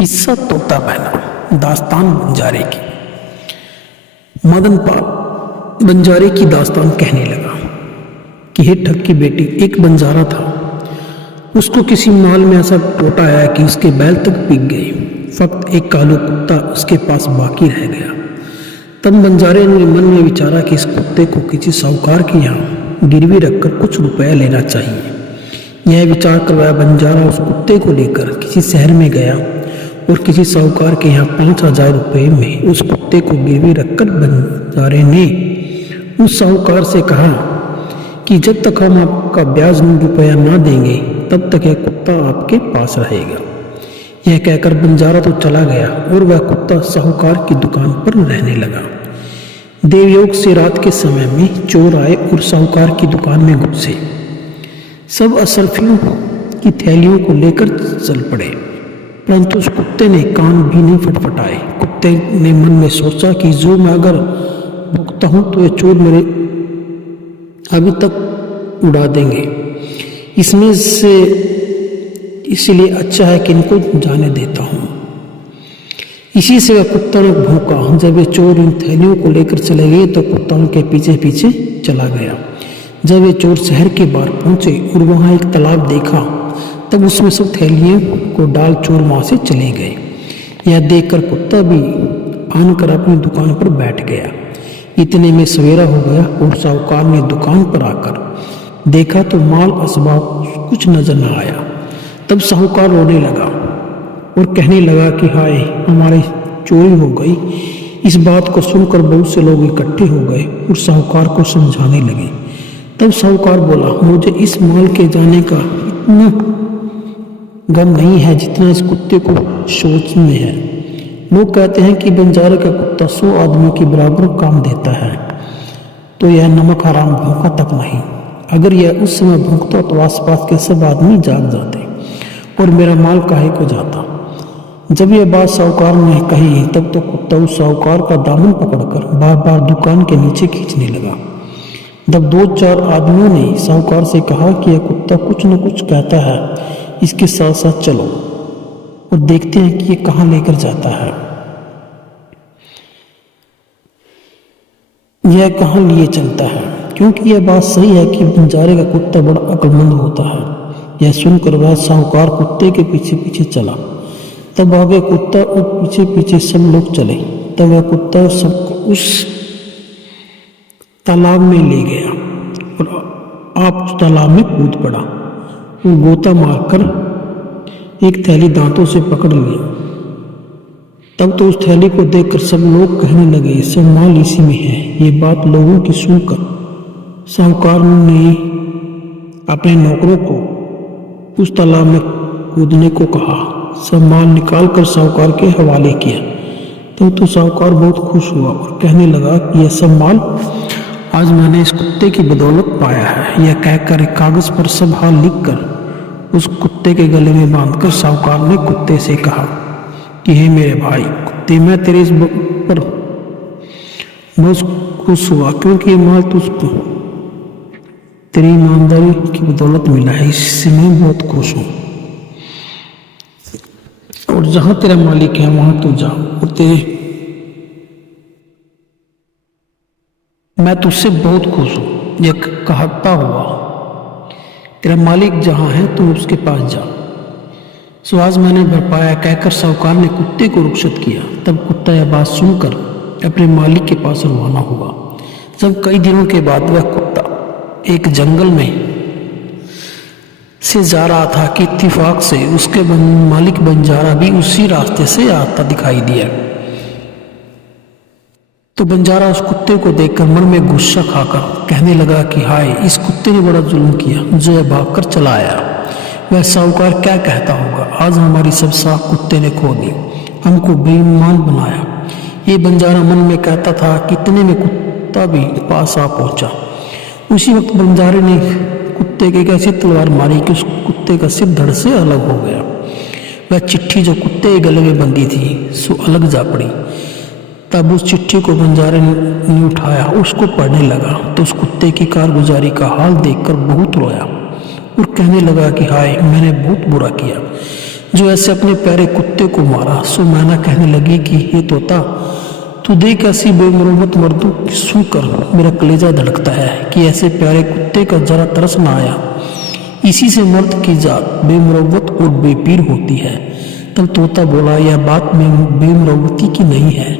किस्सा तोता मैना दास्तान बंजारे की। मदन पाल बंजारे की दास्तान कहने लगा कि हे ठग की बेटी, एक बंजारा था। उसको किसी माल में ऐसा टोटा आया कि उसके बैल तक पीक गए। फक्त एक कालू कुत्ता उसके पास बाकी रह गया। तब बंजारे ने मन में विचारा कि इस कुत्ते को किसी साहूकार के यहाँ गिरवी रखकर कुछ रुपया लेना चाहिए। यह विचार कर वह बंजारा उस कुत्ते को लेकर किसी शहर में गया और किसी साहूकार के यहाँ 5,000 रुपये में उस कुत्ते को गिरवी रखकर बंजारे ने उस साहूकार से कहा कि जब तक हम आपका ब्याज रुपया ना देंगे तब तक यह कुत्ता आपके पास रहेगा। यह कहकर बंजारा तो चला गया और वह कुत्ता साहूकार की दुकान पर रहने लगा। देवयोग से रात के समय में चोर आए और साहूकार की दुकान में घुसे। सब असरफियों की थैलियों को लेकर चल पड़े, परंतु उस कुत्ते ने कान भी नहीं फटफटाए। कुत्ते ने मन में सोचा कि जो मैं अगर भुगता हूं तो ये चोर मेरे अभी तक उड़ा देंगे, इसमें से इसलिए अच्छा है कि इनको जाने देता हूं। इसी से वह कुत्ता ने भौंका। जब ये चोर इन थैलियों को लेकर चले गए तो कुत्ता उनके पीछे पीछे चला गया। जब ये चोर शहर के बाहर पहुंचे और वहां एक तालाब देखा तब उसमें सब थैलियों को डाल चोर वहां से चले गए। यह देखकर कुत्ता भी आनकर अपनी दुकान पर बैठ गया। इतने में सवेरा हो गया और साहूकार ने दुकान पर आकर देखा तो माल असबाब कुछ नजर न आया। तब साहूकार रोने लगा और कहने लगा कि हाय, हमारी चोरी हो गई। इस बात को सुनकर बहुत से लोग इकट्ठे हो गए और साहूकार को समझाने लगे। तब साहूकार बोला, मुझे इस माल के जाने का इतना गम नहीं है जितना इस कुत्ते को सोच में है। लोग कहते हैं कि बंजारे का कुत्ता 100 आदमी के बराबर काम देता है, तो यह नमक हराम भौंका तक नहीं। अगर यह उस समय भौंकता तो आसपास के सब आदमी जाग जाते और मेरा माल काहे को जाता। जब यह बात साहूकार ने कही तब तो कुत्ता उस साहूकार का दामन पकड़कर बार बार दुकान के नीचे खींचने लगा। जब 2-4 आदमियों ने साहूकार से कहा कि यह कुत्ता कुछ न कुछ कहता है, इसके साथ साथ चलो और देखते हैं कि ये कहाँ लेकर जाता है, यह कहाँ लिए चलता है। क्योंकि यह बात सही है कि बंजारे का कुत्ता बड़ा अक्लमंद होता है। यह सुनकर वह साहूकार कुत्ते के पीछे पीछे चला। तब आगे कुत्ता और पीछे पीछे सब लोग चले। तब वह कुत्ता सबको उस तालाब में ले गया और आप उस तालाब में कूद पड़ा। वो गोता मारकर एक थैली दांतों से पकड़ ली। तब तो उस थैली को देखकर सब लोग कहने लगे, सब माल इसी में है। ये बात लोगों की सुनकर साहूकार ने अपने नौकरों को उस तालाब में कूदने को कहा। सब माल निकाल कर साहूकार के हवाले किया। तो साहूकार बहुत खुश हुआ और कहने लगा कि यह सब माल आज मैंने इस कुत्ते की बदौलत पाया है। यह कहकर एक कागज पर सब हाल लिखकर उस कुत्ते के गले में बांधकर साहूकार ने कुत्ते से कहा कि हे मेरे भाई कुत्ते, मैं तेरे इस पर बहुत खुश हुआ क्योंकि ये माल तुझको तेरी ईमानदारी की बदौलत मिला है। इससे मैं बहुत खुश हूँ और जहां तेरा मालिक है वहां तू जा और मैं तुझसे बहुत खुश हूं। यह कहता हुआ तेरा मालिक जहां है तुम उसके पास जा। सो आज मैंने भरपाया कहकर साहूकार ने कुत्ते को रुखसत किया। तब कुत्ता यह बात सुनकर अपने मालिक के पास रवाना हुआ। जब कई दिनों के बाद वह कुत्ता एक जंगल में से जा रहा था कि इत्तेफाक से उसके मालिक बंजारा भी उसी रास्ते से आता दिखाई दिया। तो बंजारा उस कुत्ते को देखकर मन में गुस्सा खाकर कहने लगा कि हाय, इस कुत्ते ने बड़ा जुल्म किया जो यह भागकर चला आया। वह साहूकार क्या कहता होगा, आज हमारी सब साख कुत्ते ने खो दी, हमको बेईमान बनाया। ये बंजारा मन में कहता था। कितने में कुत्ता भी पास आ पहुंचा। उसी वक्त बंजारे ने कुत्ते के एक ऐसी तलवार मारी कि उस कुत्ते का सिर धड़ से अलग हो गया। वह चिट्ठी जो कुत्ते के गले में बंधी थी सो अलग जा पड़ी। तब उस चिट्ठी को बंजारे ने उठाया, उसको पढ़ने लगा तो उस कुत्ते की कारगुजारी का हाल देखकर बहुत रोया और कहने लगा कि हाय, मैंने बहुत बुरा किया। जो ऐसे अपने प्यारे कुत्ते को मारा। सो मैना कहने लगी कि हे तोता, तू देख ऐसी बेमुरवत मर्दों की सुनकर मेरा कलेजा धड़कता है कि ऐसे प्यारे कुत्ते का जरा तरस ना आया। इसी से मर्द की जात बेमुरवत और बेपीर होती है। तब तोता बोला, यह बात में बेमुरवती की नहीं है,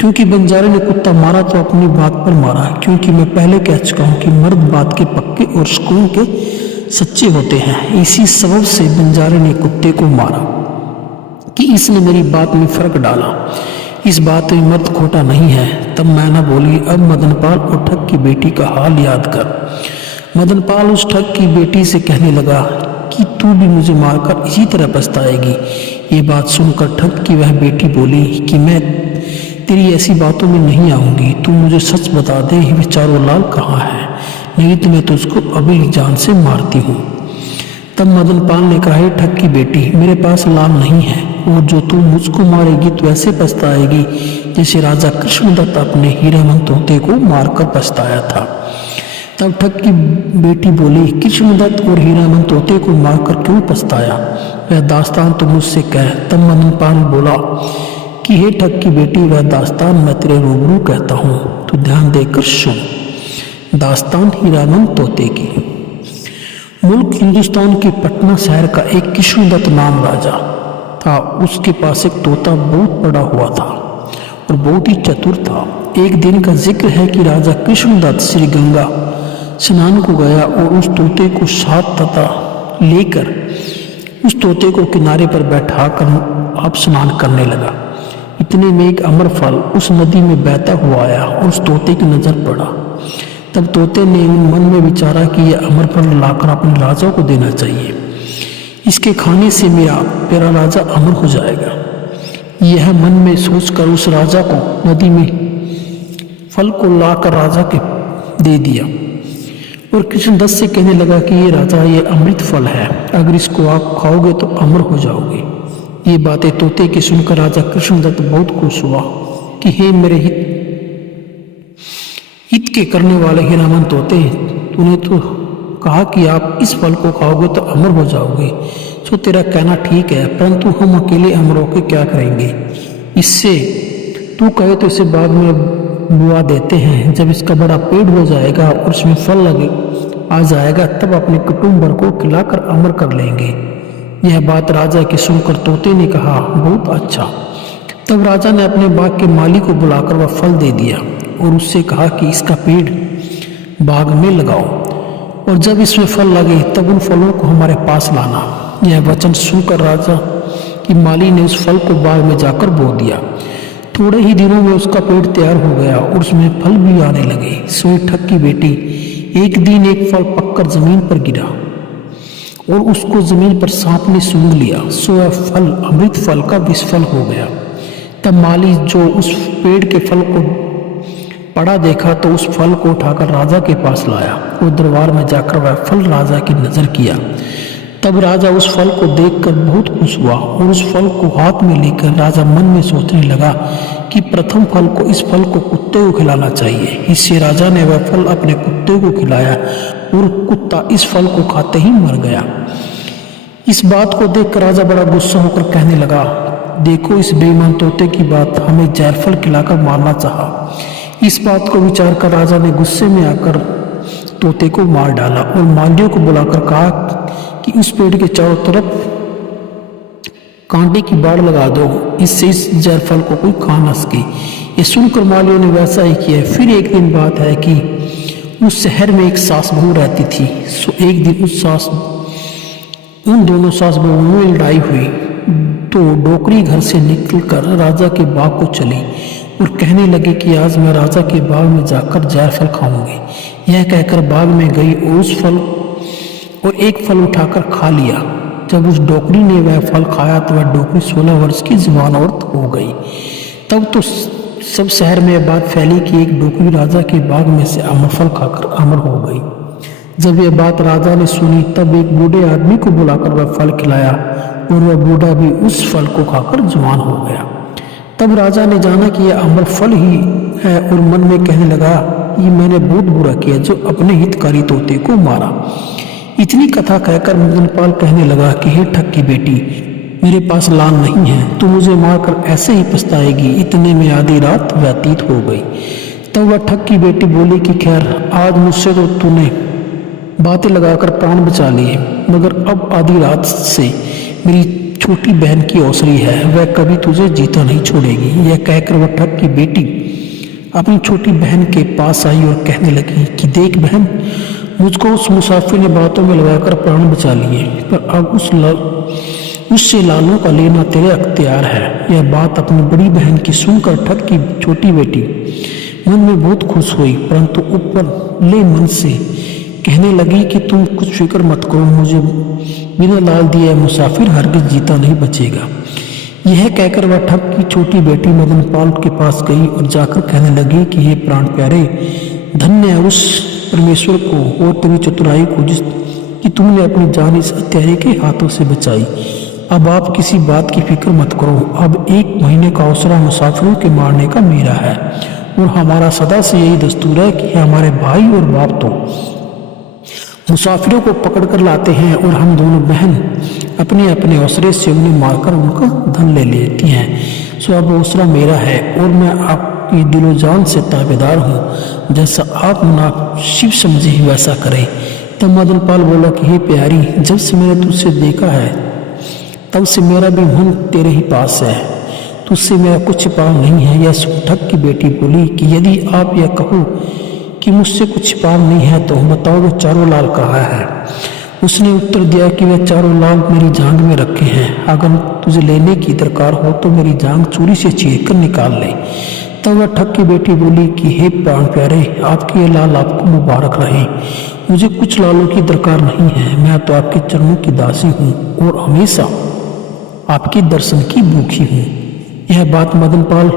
क्योंकि बंजारे ने कुत्ता मारा तो अपनी बात पर मारा, क्योंकि मैं पहले कह चुका हूँ कि मर्द बात के पक्के और सुकून के सच्चे होते हैं। इसी सबब से बंजारे ने कुत्ते को मारा कि इसने मेरी बात में फर्क डाला। इस बात में मर्द खोटा नहीं है। तब मैना बोली, अब मदनपाल और ठग की बेटी का हाल याद कर। मदनपाल उस ठग की बेटी से कहने लगा कि तू भी मुझे मारकर इसी तरह पछताएगी। ये बात सुनकर ठग की वह बेटी बोली कि मैं तेरी ऐसी बातों में नहीं आऊंगी। तू मुझे सच बता दे, ये चारों लाल कहाँ है, नहीं तो मैं तुझको अभी जान से मारती हूँ। तब मदनपाल ने कहा, ठग की बेटी, मेरे पास लाल नहीं है, और जो तू मुझको मारेगी तो ऐसे पछताएगी जैसे राजा कृष्णदत्त अपने हीरामन तोते को मारकर पछताया था। तब ठग की बेटी बोली, कृष्णदत्त और हीरामन तोते को मारकर क्यों पछताया, वह दास्तान तो मुझसे कह। तब मदनपाल बोला कि हे ठग की बेटी, वह दास्तान मैं तेरे रूबरू कहता हूँ, तो ध्यान देकर सुन। दास्तान हीरामन तोते की। मुल्क हिंदुस्तान के पटना शहर का एक कृष्णदत्त नाम राजा था। उसके पास एक तोता बहुत बड़ा हुआ था और बहुत ही चतुर था। एक दिन का जिक्र है कि राजा कृष्णदत्त श्री गंगा स्नान को गया और उस तोते को साथ तथा लेकर उस तोते को किनारे पर बैठाकर अब स्नान करने लगा। इतने में एक अमरफल उस नदी में बहता हुआ आया और उस तोते की नजर पड़ा। तब तोते ने मन में विचारा कि यह अमरफल लाकर अपने राजा को देना चाहिए, इसके खाने से मेरा प्यारा राजा अमर हो जाएगा। यह मन में सोचकर उस राजा को नदी में फल को लाकर राजा के दे दिया और कृष्णदत्त से कहने लगा कि ये राजा, ये अमृत फल है, अगर इसको आप खाओगे तो अमर हो जाओगे। ये बातें तोते की सुनकर राजा कृष्णदत्त बहुत खुश हुआ कि हे मेरे हित के करने वाले हीरामन तोते, तूने तो कहा कि आप इस फल को खाओगे तो अमर हो जाओगे। सो तेरा कहना ठीक है, परंतु हम अकेले अमर होकर क्या करेंगे? इससे तू कहे तो इसे बाग में बुआ देते हैं। जब इसका बड़ा पेड़ हो जाएगा और उसमें फल लगे आ जाएगा, तब अपने कुटुंब भर को खिलाकर अमर कर लेंगे। यह बात राजा की सुनकर तोते ने कहा, बहुत अच्छा। तब राजा ने अपने बाग के माली को बुलाकर वह फल दे दिया और उससे कहा कि इसका पेड़ बाग में लगाओ और जब इसमें फल लगे तब उन फलों को हमारे पास लाना। यह वचन सुनकर राजा की माली ने उस फल को बाग में जाकर बो दिया। थोड़े ही दिनों में उसका पेड़ तैयार हो गया और उसमें फल भी आने लगे। सोई ठग की बेटी, एक दिन एक फल पककर जमीन पर गिरा और उसको जमीन पर सांप ने सूंघ लिया। सो वह फल अमृत फल का विषफल हो गया। तब माली जो उस पेड़ के फल को पड़ा देखा तो उस फल को उठाकर राजा के पास लाया और दरबार में जाकर वह फल राजा की नजर किया। तब राजा उस फल को देखकर बहुत खुश हुआ और उस फल को हाथ में लेकर राजा मन में सोचने लगा कि प्रथम फल को इस फल को कुत्ते को खिलाना चाहिए। इससे राजा ने वह फल अपने कुत्ते को खिलाया और कुत्ता इस फल को खाते ही मर गया। इस बात को देखकर राजा बड़ा गुस्सा होकर कहने लगा, देखो इस बेईमान तोते की बात, हमें जहर फल खिलाकर मारना चाहा। इस बात को विचार कर राजा ने गुस्से में आकर तोते को मार डाला और मालियों को बुलाकर कहा कि उस पेड़ के चारों तरफ कांटे की बाड़ लगा दो, इससे इस जहर फल को कोई खा न सके। ये सुनकर मालियों ने वैसा ही किया। फिर एक दिन बात है कि उस शहर में एक सास बहू रहती थी। सो एक दिन उन दोनों सास बहुओं में लड़ाई हुई तो डोकरी घर से निकलकर राजा के बाग को चली और कहने लगे कि आज मैं राजा के बाग में जाकर जहर फल खाऊंगी। यह कहकर बाग में गई और उस फल और एक फल उठाकर खा लिया। जब उस डोकरी ने वह फल खाया तो वह डोकरी 16 वर्ष की जवान औरत हो गई। तब तो सब शहर में यह बात फैली कि एक डोकरी राजा के बाग में से अमर फल खाकर अमर हो गई। जब यह बात राजा ने सुनी तब एक बूढ़े आदमी को बुलाकर वह फल खिलाया और वह बूढ़ा भी उस फल को खाकर जवान हो गया। तब राजा ने जाना कि यह अमर फल ही है और मन में कहने लगा, ये मैंने बहुत बुरा किया जो अपने हितकारी तोते को मारा। इतनी कथा कहकर मदनपाल कहने लगा कि हे ठग की बेटी, मेरे पास लाल नहीं है, तू मुझे मारकर ऐसे ही पछताएगी। इतने में आधी रात व्यतीत हो गई। तब वह ठग की बेटी बोली कि खैर, आज मुझसे तो तूने बातें लगाकर प्राण बचा लिए, मगर अब आधी रात से मेरी छोटी बहन की औसरी है, वह कभी तुझे जीता नहीं छोड़ेगी। यह कहकर वह ठग की बेटी अपनी छोटी बहन के पास आई और कहने लगी कि देख बहन, मुझको उस मुसाफिर ने बातों में लगाकर प्राण बचा लिए, पर अब उससे लालों का लेना तेरे अख्तियार है। यह बात अपनी बड़ी बहन की सुनकर ठग की छोटी बेटी मन में बहुत खुश हुई, परंतु ऊपर ले मन से कहने लगी कि तुम कुछ फिक्र मत करो, मुझे बिना लाल दिए मुसाफिर हरगिज जीता नहीं बचेगा। यह कहकर वह ठग की छोटी बेटी मदन पाल के पास गई और जाकर कहने लगी कि हे प्राण प्यारे, धन्य है उस परमेश्वर को और तेरी चतुराई को जिस कि तुमने अपनी जान इस हत्यारे के हाथों से बचाई। अब आप किसी बात की फिक्र मत करो। अब 1 महीने का अवसर मुसाफिरों के मारने का मेरा है, और हमारा सदा से यही दस्तूर है कि हमारे भाई और बाप तो मुसाफिरों को पकड़ कर लाते हैं और हम दोनों बहन अपने अपने औसरे से उन्हें मारकर उनका धन ले लेती हैं। सो अब औसरा मेरा है और मैं आपकी दिलो जान से ताबेदार हूँ। जैसा आप मुनासिब समझे ही वैसा करें। तब मदन पाल बोला कि हे प्यारी, जब से मैंने तुझसे देखा है तब से मेरा भी मन तेरे ही पास है, तुझसे मेरा कुछ छिपाव नहीं है। यह सुन ठग की बेटी बोली कि यदि आप यह कहो कि मुझसे कुछ छिपाव नहीं है तो बताओ वो चारों लाल कहाँ है। उसने उत्तर दिया कि वह चारों लाल मेरी जांग में रखे हैं, अगर तुझे लेने की दरकार हो तो मेरी जांग चूड़ी से चीर कर निकाल ले। तब वह ठग की बेटी बोली कि हे प्राण प्यारे, आपके ये लाल आपको मुबारक रहे। मुझे कुछ लालों की दरकार नहीं है, मैं तो आपके चरणों की दासी हूँ और हमेशा आपके दर्शन की भूखी हूँ। यह बात मदन पाल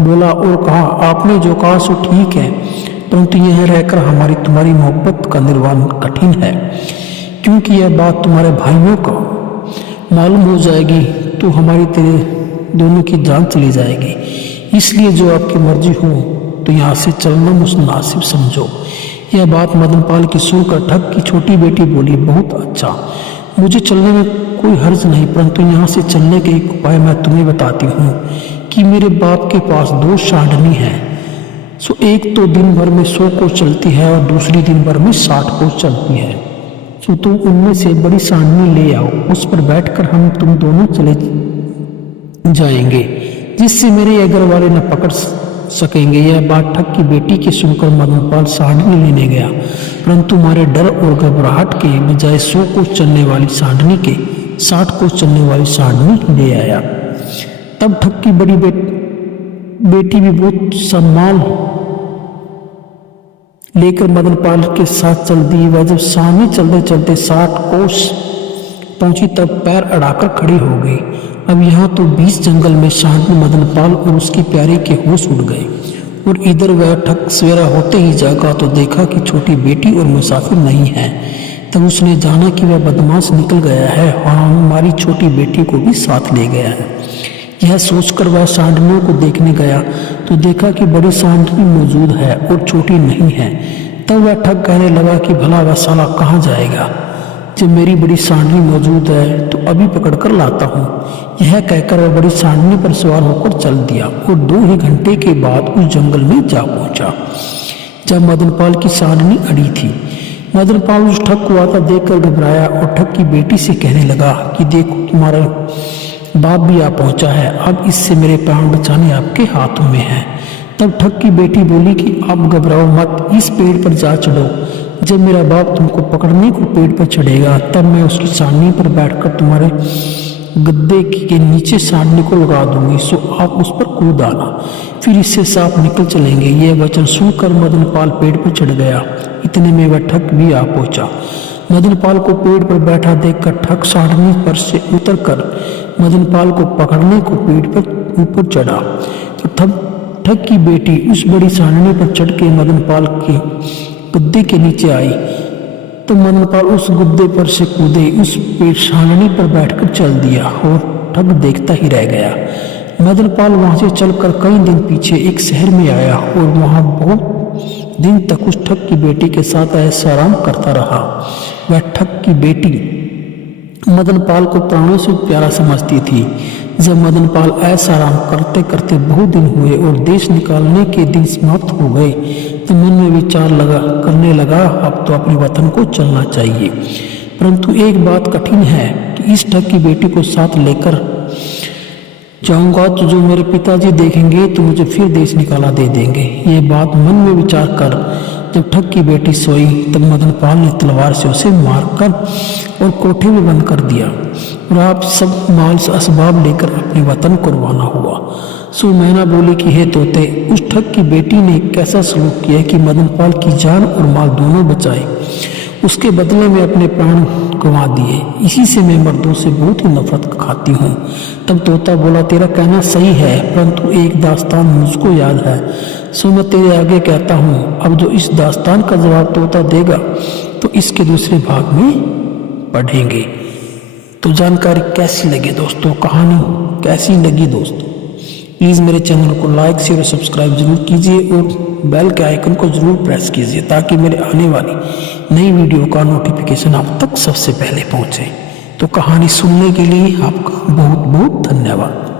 बोला और कहा, आपने जो कहा सो ठीक है, परंतु यह रहकर हमारी तुम्हारी मोहब्बत का निर्वाह कठिन है, क्योंकि यह बात तुम्हारे भाइयों को मालूम हो जाएगी तो हमारी तेरे दोनों की जान चली जाएगी। इसलिए जो आपकी मर्जी हो तो यहाँ से चलना मुनासिब समझो। यह बात मदन पाल की सुनकर ठग की छोटी बेटी बोली, बहुत अच्छा, मुझे चलने में कोई हर्ज नहीं, परंतु यहाँ से चलने के एक उपाय मैं तुम्हें बताती हूँ कि मेरे बाप के पास 2 सांडनी हैं। सो एक तो दिन भर में 100 कोस चलती है और दूसरी दिन भर में 60 कोस चलती है। सो तुम उनमें से बड़ी सांडनी ले आओ, उस पर बैठकर हम तुम दोनों चले जाएंगे, जिससे मेरे ये घर वाले न पकड़ सकेंगे। यह बात ठग की बेटी की सुनकर मदन पाल सांडनी लेने गया, परंतु मारे डर और घबराहट के बजाय 100 कोस चलने वाली सांडनी के 60 कोस चलने वाली सांडनी ले आया। तब ठग की बड़ी बेटी भी बहुत सम्मान लेकर मदन पाल के साथ चल दी। वह जब सामने चलते चलते 60 कोस पहुंची तब पैर अड़ाकर खड़ी हो गई। अब यहाँ तो बीच जंगल में सांडनी मदन पाल और उसकी प्यारी के होश उड़ गए और इधर वह ठग सवेरा होते ही जागा तो देखा कि छोटी बेटी और मुसाफिर नहीं है। तब उसने जाना कि वह बदमाश निकल गया है और हमारी छोटी बेटी को भी साथ ले गया है। यह सोचकर वह सांडनियों को देखने गया तो देखा कि बड़ी सांडनी मौजूद है और छोटी नहीं है। तब वह ठग कहने लगा कि भला वह साला कहाँ जाएगा, जब मेरी बड़ी सांडनी मौजूद है तो अभी पकड़ कर लाता हूँ। यह कहकर वह बड़ी सांडनी पर सवार होकर चल दिया और 2 ही घंटे के बाद उस जंगल में जा पहुंचा जब मदनपाल की सांडनी अड़ी थी। मदनपाल उस ठग को आता देखकर घबराया और ठग की बेटी से कहने लगा कि देखो, तुम्हारा बाप भी आ पहुंचा है, अब इससे मेरे प्राण बचाने आपके हाथों में है। तब ठग की बेटी बोली कि अब घबराओ मत, इस पेड़ पर जा चढ़ो। जब मेरा बाप तुमको पकड़ने को पेड़ पर चढ़ेगा तब मैं उसकी सांडनी पर बैठकर तुम्हारे गद्दे के नीचे सांडनी को लगा दूंगी, सो आप उस पर कूद आना, फिर इससे सांप निकल चलेंगे। यह वचन सुनकर मदनपाल पेड़ पर चढ़ गया। इतने में वह ठग भी आ पहुंचा। मदनपाल को पेड़ पर बैठा देखकर ठग सांडनी पर से उतरकर मदनपाल को पकड़ने को पेड़ पर ऊपर चढ़ा तो ठग की बेटी उस बड़ी सांडनी पर चढ़ के मदनपाल के गद्दे के नीचे आई तो मदनपाल उस गद्दे पर से कूदे उस पेड़ सांडनी पर बैठकर चल दिया और ठग देखता ही रह गया। मदनपाल वहां से चलकर कई दिन पीछे एक शहर में आया और वहां बहुत दिन तक उस ठग की बेटी के साथ ऐसा आराम करता रहा। वह ठग की बेटी मदन पाल को प्राणों से प्यारा समझती थी। जब मदन पाल ऐसा आराम करते करते बहुत दिन हुए और देश निकालने के दिन समाप्त हो गए तो मन में विचार करने लगा, अब तो अपने वतन को चलना चाहिए। परंतु एक बात कठिन है कि इस ठग की बेटी को साथ लेकर जाऊंगा तो जो मेरे पिताजी देखेंगे तो मुझे फिर देश निकाला दे देंगे। ये बात मन में विचार कर जब ठग की बेटी सोई तब मदन पाल ने तलवार से उसे मारकर और कोठे में बंद कर दिया और आप सब माल असबाब लेकर अपने वतन को रवाना हुआ। सुमैना बोली कि हे तोते, उस ठग की बेटी ने कैसा सलूक किया कि मदन पाल की जान और माल दोनों बचाए, उसके बदले में अपने प्राण गंवा दिए। इसी से मैं मर्दों से बहुत ही नफरत खाती हूँ। तब तोता बोला, तेरा कहना सही है, परंतु एक दास्तान मुझको याद है, सो मैं तेरे आगे कहता हूँ। अब जो इस दास्तान का जवाब तोता देगा तो इसके दूसरे भाग में पढ़ेंगे। तो जानकारी कैसी लगी दोस्तों, कहानी कैसी लगी दोस्तों, प्लीज़ मेरे चैनल को लाइक शेयर और सब्सक्राइब जरूर कीजिए और बेल के आइकन को जरूर प्रेस कीजिए ताकि मेरे आने वाली नई वीडियो का नोटिफिकेशन आप तक सबसे पहले पहुंचे। तो कहानी सुनने के लिए आपका बहुत बहुत धन्यवाद।